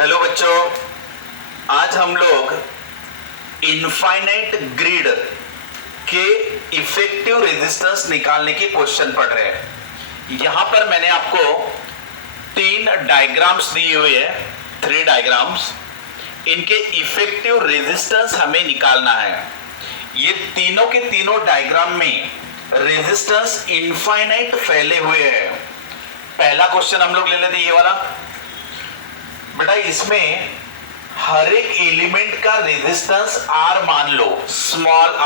Hello बच्चों, आज हम लोग इनफाइनाइट ग्रिड के इफेक्टिव रेजिस्टेंस निकालने की क्वेश्चन पढ़ रहे हैं। यहां पर मैंने आपको 3 डायग्राम्स दिए हुए हैं, 3 डायग्राम्स। इनके इफेक्टिव रेजिस्टेंस हमें निकालना है। ये तीनों के तीनों डायग्राम में रेजिस्टेंस इनफाइनाइट फैले हुए हैं। पहला क्वेश्चन हम लोग ले लेते हैं, ये वाला। बेटा, इसमें हर एक एलिमेंट का रेजिस्टेंस R मान लो, small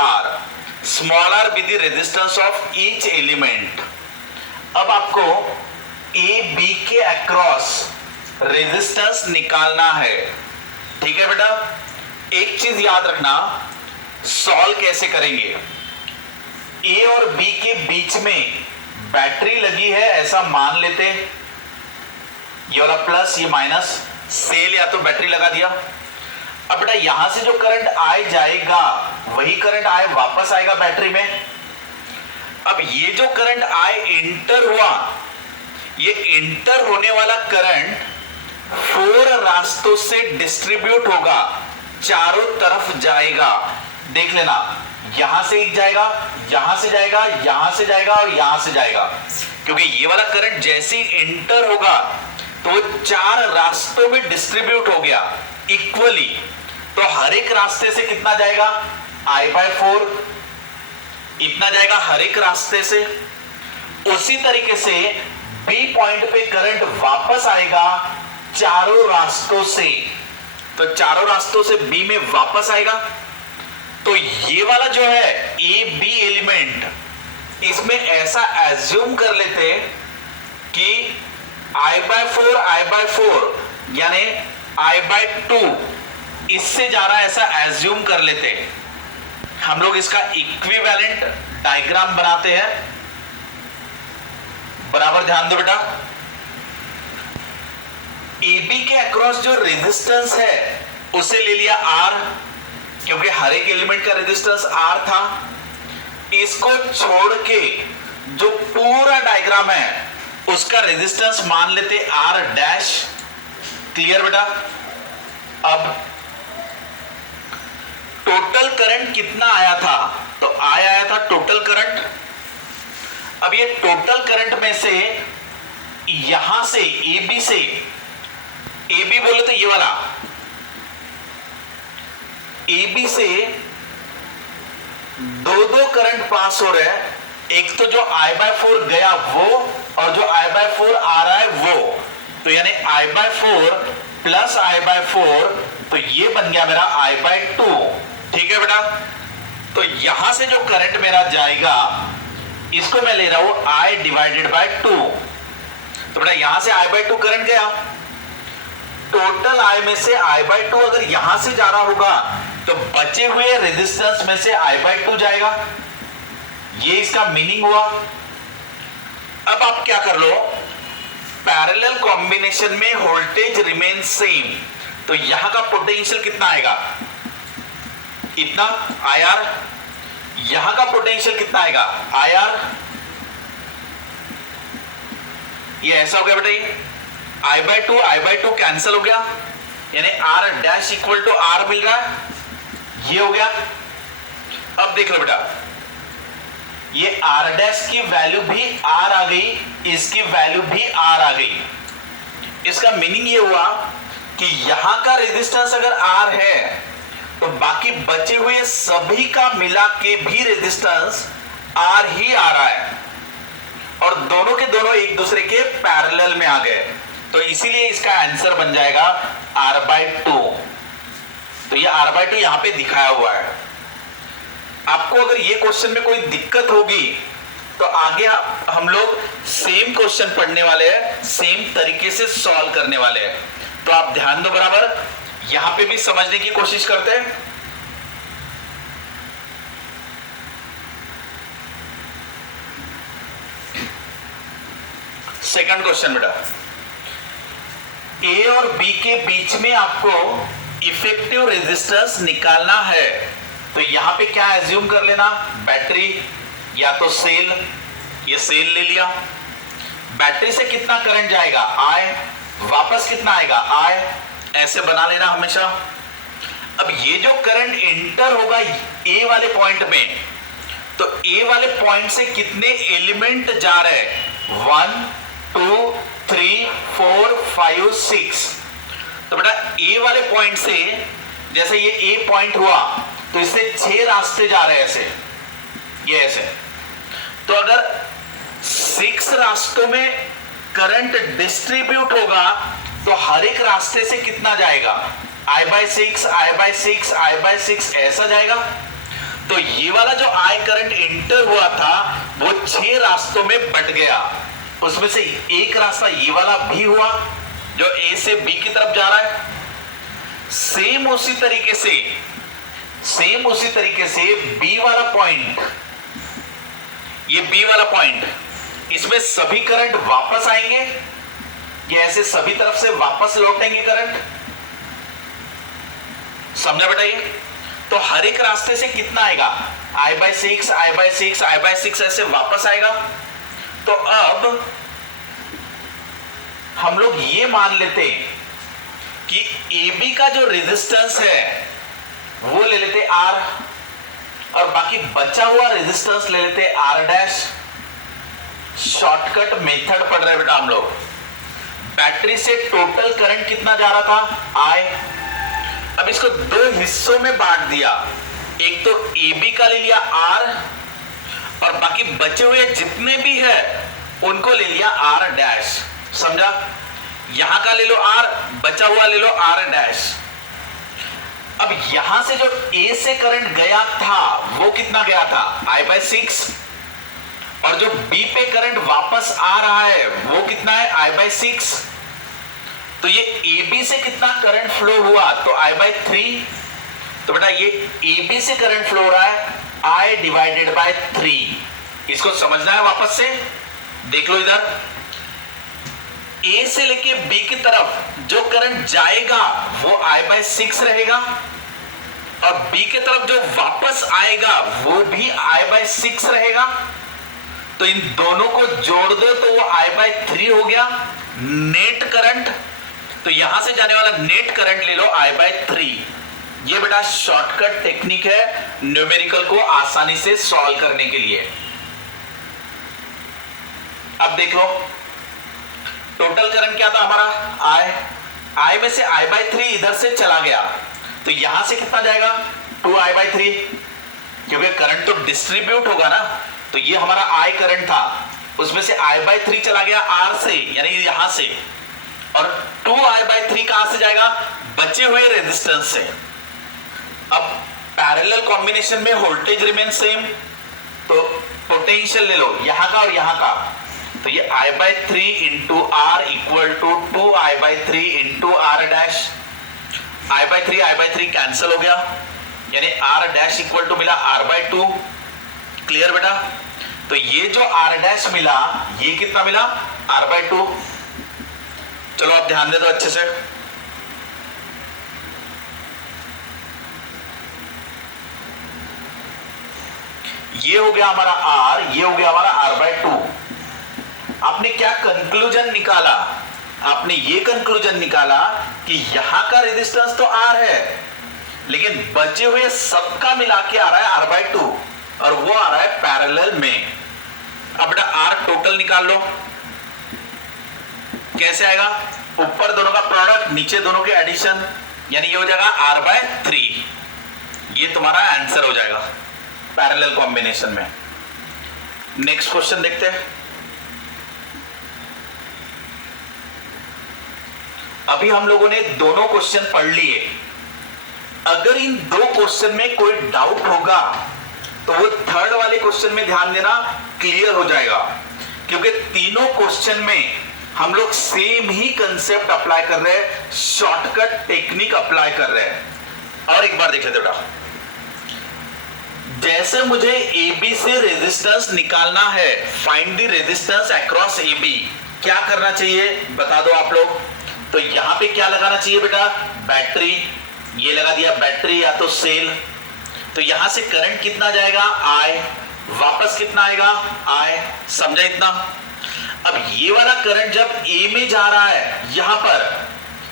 r with the resistance of each element. अब आपको ए बी के अक्रॉस रेजिस्टेंस निकालना है। ठीक है बेटा, एक चीज याद रखना, सॉल्व कैसे करेंगे। ए और बी के बीच में बैटरी लगी है ऐसा मान लेते हैं, ये वाला प्लस ये माइनस, सेल या तो बैटरी लगा दिया। अब बेटा, यहां से जो करंट आए जाएगा वही करंट आए वापस आएगा बैटरी में। अब ये जो करंट आए इंटर हुआ, ये इंटर होने वाला करंट 4 रास्तों से डिस्ट्रीब्यूट होगा, चारों तरफ जाएगा। देख लेना, यहां से एक जाएगा, यहां से जाएगा, यहां से जाएगा और यहां से जाएगा। क्योंकि ये वाला करंट जैसे ही इंटर होगा तो 4 रास्तों में डिस्ट्रीब्यूट हो गया इक्वली। तो हर एक रास्ते से कितना जाएगा, I/4 इतना जाएगा हर एक रास्ते से। उसी तरीके से बी पॉइंट पे करंट वापस आएगा चारों रास्तों से, तो चारों रास्तों से बी में वापस आएगा। तो ये वाला जो है ए बी एलिमेंट, इसमें ऐसा एज्यूम कर लेते कि I/4 यानी I/2 इससे जा रहा है, ऐसा एज्यूम कर लेते हैं। हम लोग इसका इक्विवेलेंट डायग्राम बनाते हैं। बराबर ध्यान दो बेटा, AB के अक्रॉस जो रेजिस्टेंस है उसे ले लिया R, क्योंकि हर एक एलिमेंट का रेजिस्टेंस R था। इसको छोड़ के जो पूरा डायग्राम है उसका रेजिस्टेंस मान लेते R'। क्लियर बेटा। अब टोटल करंट कितना आया था, तो आया था टोटल करंट। अब ये टोटल करंट में से यहां से AB से, AB बोले तो ये वाला, AB से दो करंट पास हो रहे हैं। एक तो जो I/4 गया वो, और जो I/4 आ रहा है वो, तो यानी I/4 प्लस I/4, तो ये बन गया मेरा I/2। ठीक है बेटा। तो यहां से जो करंट मेरा जाएगा इसको मैं ले रहा हूं I/2। तो बेटा, यहां से I/2 करंट गया, टोटल I में से I/2 अगर यहां से जा रहा होगा तो बचे हुए रेजिस्टेंस में से I/2 जाएगा। ये इसका मीनिंग हुआ। अब आप क्या कर लो, पैरेलल कॉम्बिनेशन में वोल्टेज रिमेन सेम, तो यहां का पोटेंशियल कितना आएगा, इतना IR। यहां का पोटेंशियल कितना आएगा, IR। ये ऐसा हो गया बेटा, ये I/2 कैंसिल हो गया, यानी R' इक्वल टू R मिल रहा है, ये हो गया। अब देख लो बेटा, ये R' की वैल्यू भी R आ गई, इसकी वैल्यू भी R आ गई। इसका मीनिंग ये हुआ कि यहां का रेजिस्टेंस अगर R है तो बाकी बचे हुए सभी का मिला के भी रेजिस्टेंस R ही आ रहा है, और दोनों के दोनों एक दूसरे के पैरेलल में आ गए। तो इसीलिए इसका आंसर बन जाएगा R/2। तो ये R/2 यहां पे दिखाया हुआ है। आपको अगर ये क्वेश्चन में कोई दिक्कत होगी तो आगे हम लोग सेम क्वेश्चन पढ़ने वाले हैं, सेम तरीके से सॉल्व करने वाले हैं। तो आप ध्यान दो बराबर, यहां पे भी समझने की कोशिश करते हैं। सेकंड क्वेश्चन बेटा, ए और बी के बीच में आपको इफेक्टिव रेजिस्टेंस निकालना है। तो यहां पे क्या एज्यूम कर लेना, बैटरी या तो सेल, ये सेल ले लिया। बैटरी से कितना करंट जाएगा, I, वापस कितना आएगा, I। ऐसे बना लेना हमेशा। अब ये जो करंट एंटर होगा ए वाले पॉइंट में, तो ए वाले पॉइंट से कितने एलिमेंट जा रहे हैं, 1 2 3 4 5 6। तो बेटा ए वाले पॉइंट से जैसे ये ए पॉइंट हुआ तो इससे 6 रास्ते जा रहे हैं ऐसे, ये ऐसे। तो अगर 6 रास्तों में करंट डिस्ट्रीब्यूट होगा तो हर एक रास्ते से कितना जाएगा, I/6 I/6 I/6 ऐसा जाएगा। तो ये वाला जो I करंट इंटर हुआ था वो 6 रास्तों में बट गया, उसमें से एक रास्ता ये वाला भी हुआ जो A से B की तरफ जा रहा है। सेम उसी तरीके से B वाला पॉइंट, ये B वाला पॉइंट, इसमें सभी करंट वापस आएंगे, ये ऐसे सभी तरफ से वापस लौटेंगे करंट। समझा बेटा? ये तो हर एक रास्ते से कितना आएगा, I/6 I/6 I/6 ऐसे वापस आएगा। तो अब हम लोग ये मान लेते हैं कि AB का जो रेजिस्टेंस है वो ले लेते R, और बाकी बचा हुआ रेजिस्टेंस ले लेते R'। शॉर्टकट मेथड पढ़ रहे बेटा हम लोग। बैटरी से टोटल करंट कितना जा रहा था, I। अब इसको दो हिस्सों में बांट दिया, एक तो AB का ले लिया R, और बाकी बचे हुए जितने भी है उनको ले लिया R'। समझा? यहां का ले लो R, बचा हुआ ले लो R'। अब यहां से जो A से करंट गया था वो कितना गया था, I/6, और जो B पे करंट वापस आ रहा है वो कितना है, I/6। तो ये AB से कितना करंट फ्लो हुआ, तो I/3। तो बेटा ये AB से करंट फ्लो हो रहा है I/3। इसको समझना है, वापस से देख लो इधर। A से लेके B की तरफ जो करंट जाएगा वो I/6 रहेगा, और B की तरफ जो वापस आएगा वो भी I/6 रहेगा। तो इन दोनों को जोड़ दो तो वो I/3 हो गया नेट करंट। तो यहां से जाने वाला नेट करंट ले लो I/3। ये बेटा शॉर्टकट टेक्निक है न्यूमेरिकल को आसानी से सॉल्व करने के लिए। अब देख लो टोटल करंट क्या था हमारा, I में से I/3 इधर से चला गया, तो यहां से कितना जाएगा, 2I/3, क्योंकि करंट तो डिस्ट्रीब्यूट होगा ना। तो ये हमारा I करंट था, उसमें से I/3 चला गया R से, यानी यहां से, और 2I/3 कहां से जाएगा, बचे हुए रेजिस्टेंस से। अब पैरेलल कॉम्बिनेशन में वोल्टेज रिमेन सेम, तो पोटेंशियल ले लो यहां का और यहां का। तो ये I/3 into R equal to 2I/3 into R'। I/3 cancel हो गया, यानी R' इक्वल टू मिला R/2। क्लियर बेटा? तो ये जो R' मिला ये कितना मिला, R/2। चलो आप ध्यान दे दो अच्छे से। ये हो गया हमारा R, ये हो गया हमारा R/2। आपने क्या कंक्लूजन निकाला, आपने ये कंक्लूजन निकाला कि यहां का रेजिस्टेंस तो R है, लेकिन बचे हुए सबका मिला के आ रहा है R/2, और वो आ रहा है पैरेलल में। अब बेटा R टोटल निकाल लो, कैसे आएगा, ऊपर दोनों का प्रोडक्ट नीचे दोनों के एडिशन, यानी ये हो जाएगा R/3। ये तुम्हारा आंसर हो जाएगा पैरेलल कॉम्बिनेशन में। नेक्स्ट क्वेश्चन देखते हैं। अभी हम लोगों ने दोनों क्वेश्चन पढ़ लिए। अगर इन दो क्वेश्चन में कोई डाउट होगा तो वो थर्ड वाले क्वेश्चन में ध्यान देना, क्लियर हो जाएगा, क्योंकि तीनों क्वेश्चन में हम लोग सेम ही कंसेप्ट अप्लाई कर रहे हैं, शॉर्टकट टेक्निक अप्लाई कर रहे हैं। और एक बार देख लेते बेटा, जैसे मुझे AB से रेजिस्टेंस निकालना है, find the resistance across AB, क्या करना चाहिए बता दो आप लोग। तो यहां पे क्या लगाना चाहिए बेटा, बैटरी, ये लगा दिया बैटरी या तो सेल। तो यहां से करंट कितना जाएगा, I, वापस कितना आएगा, I। समझा इतना? अब ये वाला करंट जब A में जा रहा है यहां पर,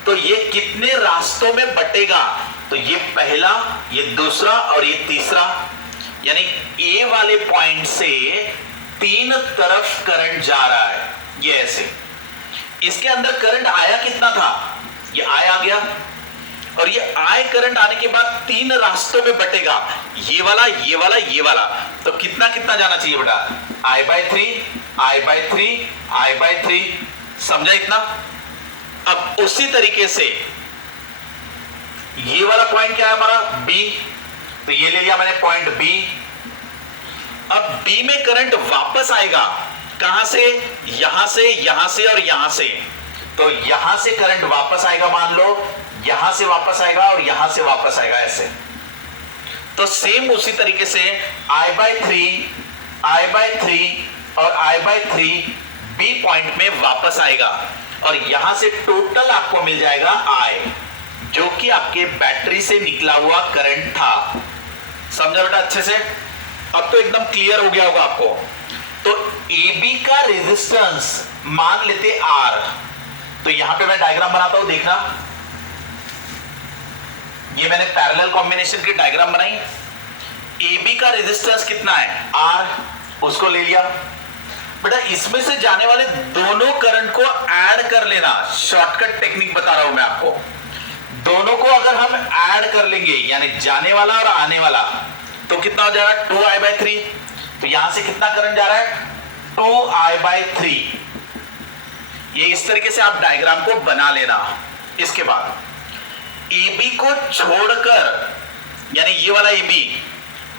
तो ये कितने रास्तों में बटेगा? तो ये पहला, ये दूसरा और ये तीसरा, यानी ए वाले पॉइंट से 3 तरफ करंट जा रहा है। ये ऐसे, इसके अंदर करंट आया कितना था? ये आई आ गया, और ये आई करंट आने के बाद 3 रास्तों में बटेगा, ये वाला, ये वाला, ये वाला। तो कितना कितना जाना चाहिए बेटा? I/3, I/3, I/3। समझा इतना? अब उसी तरीके से ये वाला पॉइंट क्या है हमारा? B। तो ये ले लिया मैंने पॉइंट B। अब B में करंट वापस आएगा, कहां से? यहां से, यहां से और यहां से। तो यहां से करंट वापस आएगा, मान लो यहां से वापस आएगा और यहां से वापस आएगा, ऐसे। तो सेम उसी तरीके से I/3, I/3 और I/3 B पॉइंट में वापस आएगा, और यहां से टोटल आपको मिल जाएगा I, जो कि आपके बैटरी से निकला हुआ करंट था। समझा बेटा अच्छे से? अब तो एकदम क्लियर हो गया होगा आपको। तो AB का रेजिस्टेंस मान लेते R। तो यहां पे मैं डायग्राम बनाता हूं, देखना। ये मैंने पैरेलल कॉम्बिनेशन की डायग्राम बनाई। AB का रेजिस्टेंस कितना है? R। उसको ले लिया बेटा। इसमें से जाने वाले दोनों करंट को ऐड कर लेना, शॉर्टकट टेक्निक बता रहा हूं मैं आपको। दोनों को अगर हम ऐड कर लेंगे, यानी जाने वाला और आने वाला, तो कितना हो जाएगा? 2I/3। तो यहां से कितना करंट जा रहा है? 2I/3। ये इस तरीके से आप डायग्राम को बना लेना। इसके बाद AB को छोड़कर, यानी ये वाला AB,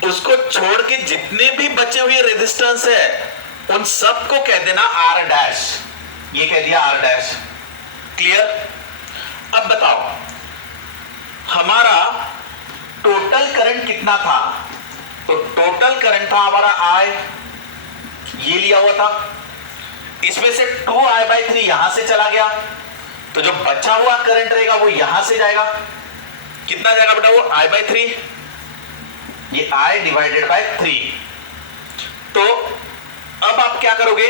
उसको छोड़ के जितने भी बचे हुए रेजिस्टेंस है उन सबको कह देना R'। ये कह दिया R'। क्लियर? अब बताओ हमारा टोटल करंट कितना था? तो टोटल करंट था हमारा I, ये लिया हुआ था। इसमें से 2I/3 यहां से चला गया, तो जो बचा हुआ करंट रहेगा वो यहां से जाएगा। कितना जाएगा बेटा? वो I/3, ये I/3। तो अब आप क्या करोगे?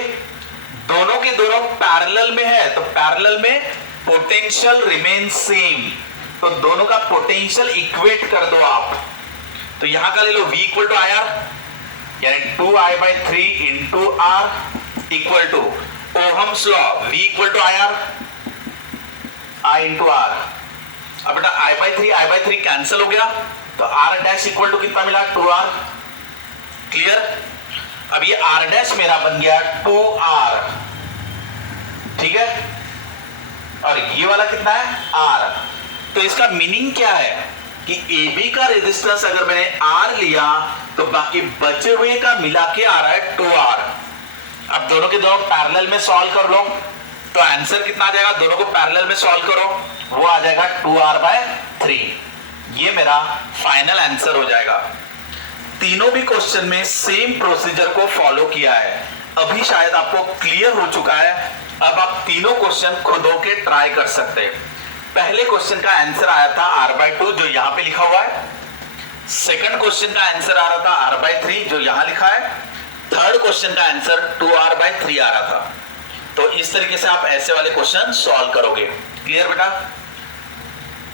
दोनों के दोनों पैरेलल में है, तो पैरेलल में पोटेंशियल रिमेन सेम, तो दोनों का पोटेंशियल इक्वेट कर दो आप। तो यहां का ले लो V = IR, यानी 2I/3 into R equal to Ohm's law, V = IR, I into R। अब बेटा I/3 कैंसिल हो गया, तो R' इक्वल टू कितना मिला? 2R। क्लियर? अब ये R' मेरा बन गया 2R, ठीक है? और ये वाला कितना है? R। तो इसका मीनिंग क्या है कि AB का रेजिस्टेंस अगर मैंने R लिया, तो बाकी बचे हुए का मिला के आ रहा है 2R। अब दोनों के दोनों पैरेलल में सॉल्व कर लो, तो आंसर कितना आ जाएगा? दोनों को पैरेलल में सॉल्व करो, वो आ जाएगा 2R/3। ये मेरा फाइनल आंसर हो जाएगा। तीनों भी क्वेश्चन में सेम प्रोसीजर को फॉलो किया है। अभी शायद आपको क्लियर हो चुका है। अब आप तीनों क्वेश्चन खुद होके ट्राई कर सकते हैं। पहले क्वेश्चन का आंसर आया था R/2, जो यहां पे लिखा हुआ है। सेकंड क्वेश्चन का आंसर आ रहा था R/3, जो यहां लिखा है। थर्ड क्वेश्चन का आंसर 2R/3 आ रहा था। तो इस तरीके से आप ऐसे वाले क्वेश्चन सॉल्व करोगे। क्लियर बेटा?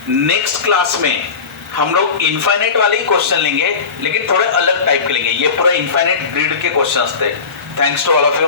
नेक्स्ट क्लास में हम लोग इनफाइनाइट वाले ही क्वेश्चन लेंगे, लेकिन थोड़े अलग टाइप के लेंगे। ये पूरा इनफाइनाइट ग्रिड के क्वेश्चंस थे। Thanks to all of you.